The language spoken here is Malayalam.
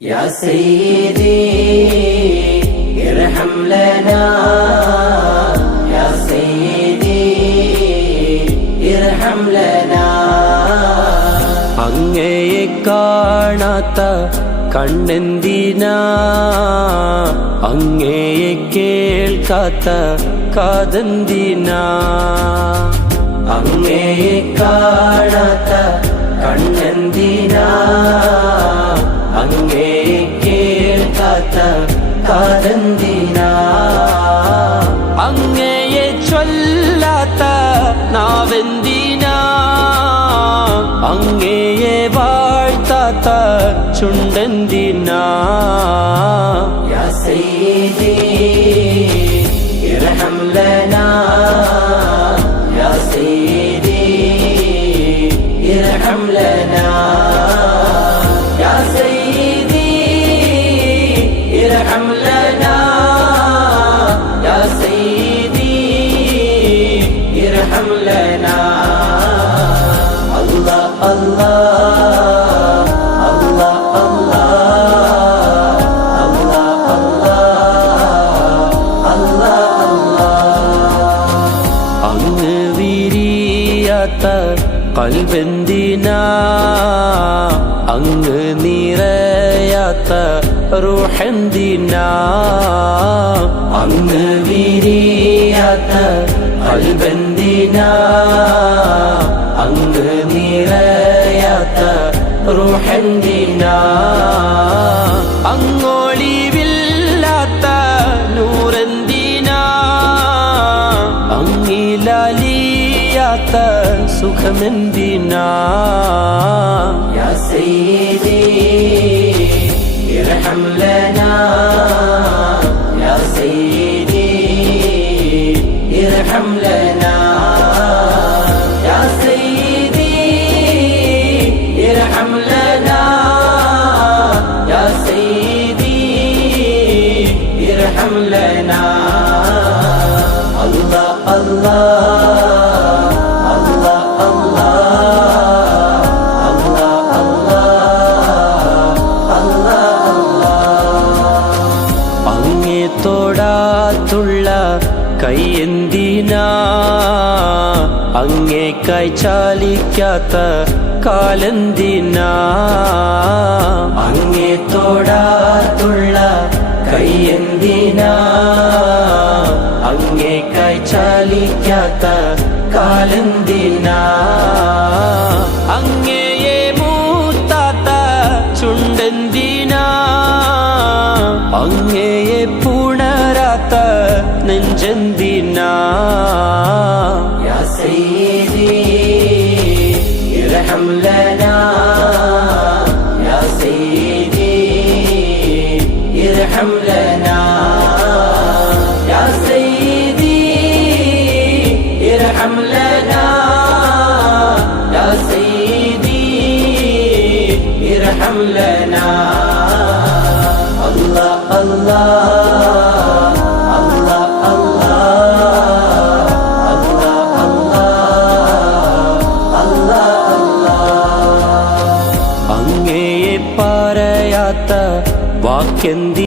يا سيدي ارحم لنا يا سيدي ارحم لنا അങ്ങയെ കാണാത്ത കണ്ണെന്തിനാ അങ്ങയെ കേൾക്കാത്ത കാതെന്തിനാ അങ്ങയെ കാണാത്ത കണ്ണെന്തിനാ അങ്ങയെ കേൾക്കാത്ത കാതെന്തിനാ അങ്ങയെ ചൊല്ലാത്ത നാവെന്തിനാ അങ്ങയെ വാഴ്ത്താത്ത ചുണ്ടെന്തിനാ യാ സയ്യിദി ഇർഹം ലനാ യാ സയ്യിദി ഇർഹം ലനാ യാ സയ്യിദി ഇർഹം ലനാ യാ സയ്യിദി ഇർഹം ലനാ Allah അങ്ങ് വിരിയാത്ത കൽബെന്തിനാ അങ്ങ് നിറയാത്ത റൂഹെന്തിനാ അങ്ങ് വിരിയാത്ത കൽബെന്തിനാ അങ്ങ് നിറയാത്ത റൂഹെന്തിനാ അങ്ങൊളിവില്ലാത്ത നൂറെന്തിനാ അങ്ങിലാലിയാത്ത സുഖമെന്തിനാ യാ സയ്യിദി ഇർഹം ലനാ യാ സയ്യിദി ഇർഹം ലനാ യാ സയ്യിദി ഇർഹം ലനാ യാ സയ്യിദി ഇർഹം ലനാ അങ്ങേ തൊടാത്തുള്ള കൈയെന്തിനാ അങ്ങേ കൈ ചാലിക്കാത്ത കാലെന്തിനാ അങ്ങേ തൊടാത്തുള്ള കൈയെന്തിനാ അങ്ങേ കൈ ചാലിക്കാത്ത കാലെന്തിനാ അങ്ങയെ മൂത്താത്ത ചുണ്ടെന്തിനാ അങ്ങയെ പുണരാത്ത നെഞ്ചെന്തിനാ യാ സയ്യിദി ഇർഹം ലനാ യാ സയ്യിദി ഇർഹം ലനാ യാ സയ്യിദി ഇർഹം ലനാ യാ സയ്യിദി ഇർഹം ലനാ അങ്ങയെ പറയാത്ത വാക്കെന്തി